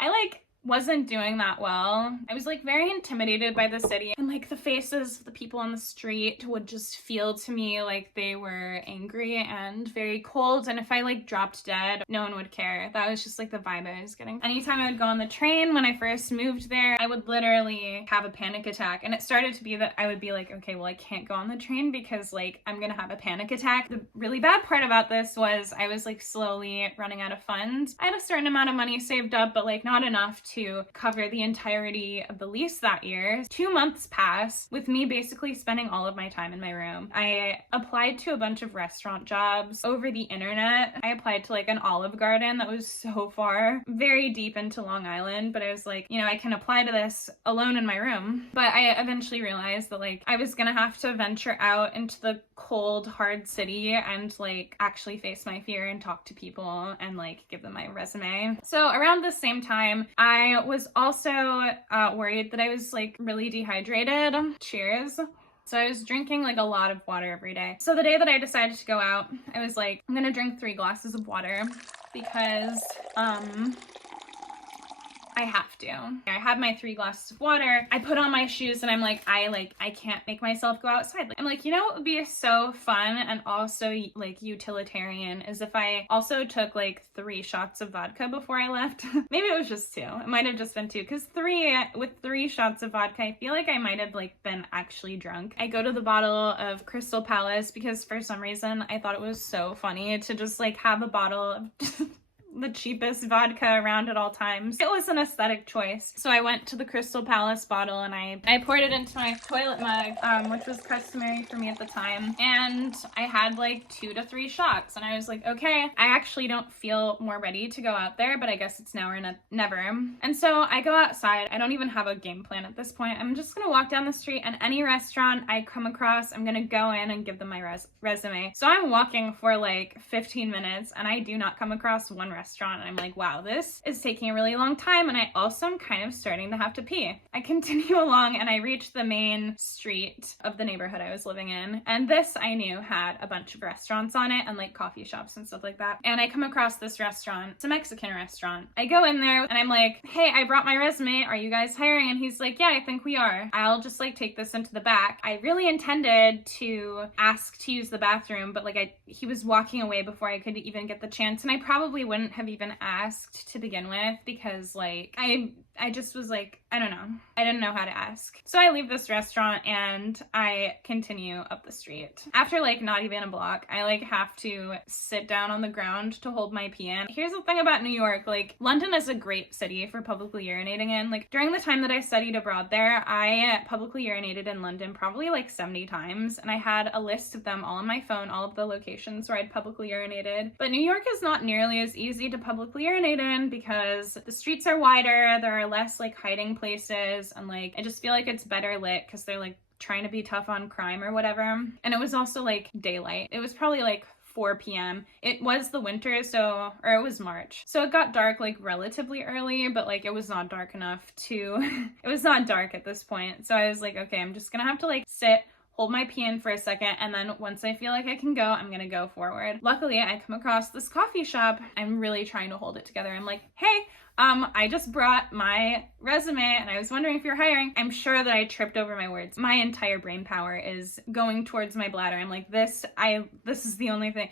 I like wasn't doing that well. I was like very intimidated by the city, and like the faces of the people on the street would just feel to me like they were angry and very cold, and if I like dropped dead, no one would care. That was just like the vibe I was getting. Anytime I would go on the train when I first moved there, I would literally have a panic attack, and it started to be that I would be like, okay, well I can't go on the train because like I'm gonna have a panic attack. The really bad part about this was I was like slowly running out of funds. I had a certain amount of money saved up, but like not enough to cover the entirety of the lease that year. 2 months pass with me basically spending all of my time in my room. I applied to a bunch of restaurant jobs over the internet. I applied to like an Olive Garden that was so far, very deep into Long Island, but I was like, you know, I can apply to this alone in my room. But I eventually realized that like I was gonna have to venture out into the cold, hard city and like actually face my fear and talk to people and like give them my resume. So around the same time, I was also worried that I was like really dehydrated. Cheers. So I was drinking like a lot of water every day. So the day that I decided to go out, I was like, I'm gonna drink 3 glasses of water because I have to. I had my 3 glasses of water. I put on my shoes and I'm like, I can't make myself go outside. I'm like, you know what would be so fun and also like utilitarian is if I also took like 3 shots of vodka before I left. Maybe it was just 2. It might have just been 2 because with 3 shots of vodka, I feel like I might have like been actually drunk. I go to the bottle of Crystal Palace because for some reason I thought it was so funny to just like have a bottle of the cheapest vodka around at all times. It was an aesthetic choice. So I went to the Crystal Palace bottle and I poured it into my toilet mug, which was customary for me at the time. And I had like 2 to 3 shots and I was like, okay, I actually don't feel more ready to go out there, but I guess it's now or never. And so I go outside. I don't even have a game plan at this point. I'm just gonna walk down the street and any restaurant I come across, I'm gonna go in and give them my resume. So I'm walking for like 15 minutes and I do not come across one restaurant. And I'm like, wow, this is taking a really long time. And I also am kind of starting to have to pee. I continue along and I reach the main street of the neighborhood I was living in. And this I knew had a bunch of restaurants on it and like coffee shops and stuff like that. And I come across this restaurant. It's a Mexican restaurant. I go in there and I'm like, hey, I brought my resume. Are you guys hiring? And he's like, yeah, I think we are. I'll just like take this into the back. I really intended to ask to use the bathroom, but like he was walking away before I could even get the chance. And I probably wouldn't have even asked to begin with because like I just was like, I don't know. I didn't know how to ask. So I leave this restaurant and I continue up the street. After like not even a block, I like have to sit down on the ground to hold my pee in. Here's the thing about New York, like London is a great city for publicly urinating in. Like during the time that I studied abroad there, I publicly urinated in London probably like 70 times and I had a list of them all on my phone, all of the locations where I'd publicly urinated. But New York is not nearly as easy to publicly urinate in because the streets are wider, there are less like hiding places, and like I just feel like it's better lit because they're like trying to be tough on crime or whatever. And it was also like daylight. It was probably like 4 p.m. It was the winter, or it was March. So it got dark like relatively early, but like it was not dark enough to, it was not dark at this point. So I was like, okay, I'm just gonna have to like sit, hold my pee in for a second, and then once I feel like I can go, I'm gonna go forward. Luckily, I come across this coffee shop. I'm really trying to hold it together. I'm like, hey, I just brought my resume and I was wondering if you're hiring. I'm sure that I tripped over my words. My entire brain power is going towards my bladder. I'm like, this is the only thing.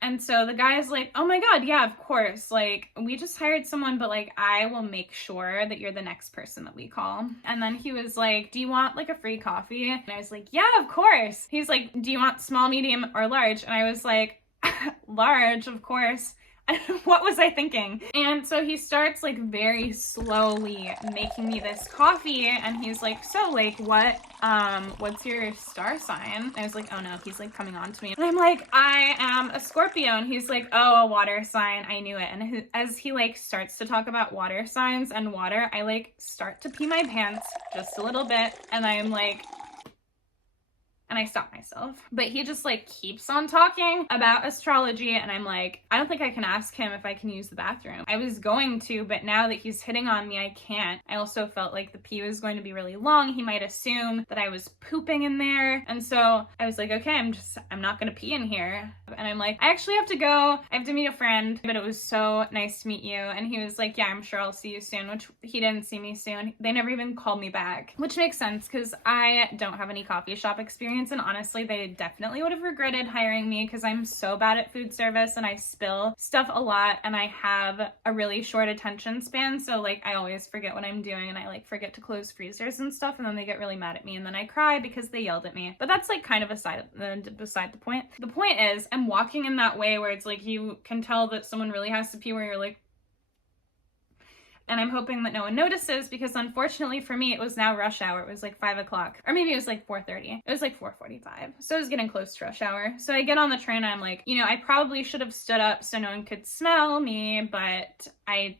And so the guy is like, oh my God, yeah, of course. Like, we just hired someone, but like, I will make sure that you're the next person that we call. And then he was like, do you want like a free coffee? And I was like, yeah, of course. He's like, do you want small, medium, or large? And I was like, large, of course. What was I thinking? And so he starts like very slowly making me this coffee and he's like, so like what's your star sign? And I was like, oh no, he's like coming on to me. And I'm like, I am a Scorpio. And he's like, oh, a water sign. I knew it. And as he like starts to talk about water signs and water, I like start to pee my pants just a little bit. And I'm like, and I stop myself. But he just like keeps on talking about astrology and I'm like, I don't think I can ask him if I can use the bathroom. I was going to, but now that he's hitting on me, I can't. I also felt like the pee was going to be really long. He might assume that I was pooping in there. And so I was like, okay, I'm not gonna pee in here. And I'm like, I actually have to go. I have to meet a friend, but it was so nice to meet you. And he was like, yeah, I'm sure I'll see you soon, which he didn't see me soon. They never even called me back, which makes sense because I don't have any coffee shop experience. And honestly, they definitely would have regretted hiring me because I'm so bad at food service and I spill stuff a lot and I have a really short attention span. So like I always forget what I'm doing and I like forget to close freezers and stuff, and then they get really mad at me and then I cry because they yelled at me. But that's like kind of beside the point. The point is I'm walking in that way where it's like you can tell that someone really has to pee, where you're like, and I'm hoping that no one notices because unfortunately for me, it was now rush hour. It was like 5 o'clock, or maybe it was like 4:30. It was like 4:45. So it was getting close to rush hour. So I get on the train and I'm like, you know, I probably should have stood up so no one could smell me, but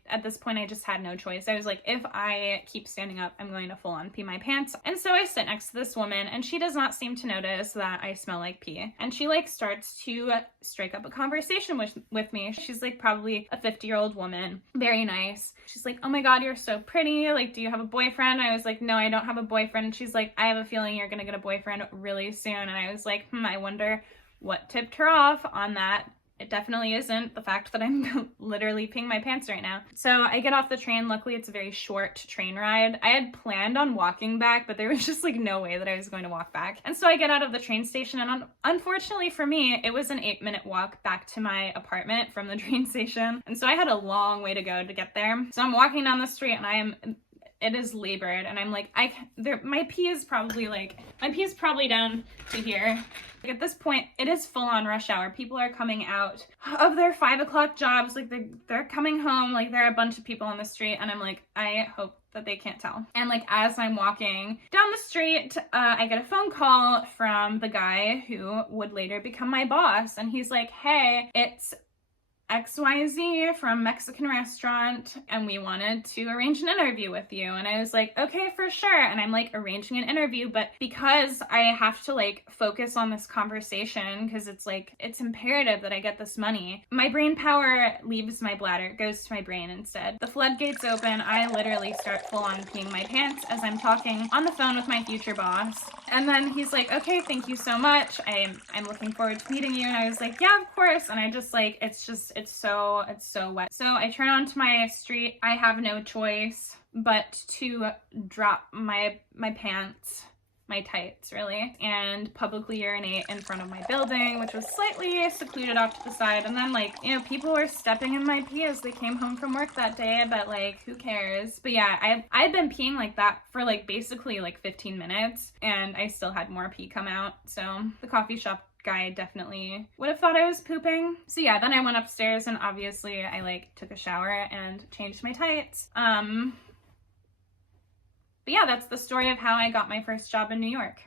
at this point, I just had no choice. I was like, if I keep standing up, I'm going to full on pee my pants. And so I sit next to this woman and she does not seem to notice that I smell like pee. And she like starts to strike up a conversation with me. She's like probably a 50-year-old woman, very nice. She's like, oh my God, you're so pretty. Like, do you have a boyfriend? I was like, no, I don't have a boyfriend. And she's like, I have a feeling you're gonna get a boyfriend really soon. And I was like, I wonder what tipped her off on that. It definitely isn't the fact that I'm literally peeing my pants right now. So I get off the train. Luckily, it's a very short train ride. I had planned on walking back, but there was just like no way that I was going to walk back. And so I get out of the train station, and unfortunately for me, it was an 8-minute walk back to my apartment from the train station. And so I had a long way to go to get there. So I'm walking down the street and it is labored, and I'm like, my pee is probably down to here. Like at this point, it is full on rush hour. People are coming out of their 5 o'clock jobs. Like they're coming home. Like there are a bunch of people on the street, and I'm like, I hope that they can't tell. And like as I'm walking down the street, I get a phone call from the guy who would later become my boss, and he's like, hey, it's XYZ from Mexican restaurant and we wanted to arrange an interview with you. And I was like, okay, for sure. And I'm like arranging an interview, but because I have to like focus on this conversation, because it's like, it's imperative that I get this money, my brain power leaves my bladder, it goes to my brain instead. The floodgates open. I literally start full on peeing my pants as I'm talking on the phone with my future boss. And then he's like, okay, thank you so much. I'm looking forward to meeting you. And I was like, yeah, of course. And I just like, it's so wet. So I turn onto my street. I have no choice but to drop my pants, my tights really, and publicly urinate in front of my building, which was slightly secluded off to the side. And then like, you know, people were stepping in my pee as they came home from work that day, but like, who cares? But yeah, I've been peeing like that for like basically like 15 minutes and I still had more pee come out. So the coffee shop guy definitely would have thought I was pooping. So yeah, then I went upstairs and obviously I like took a shower and changed my tights. But yeah, that's the story of how I got my first job in New York.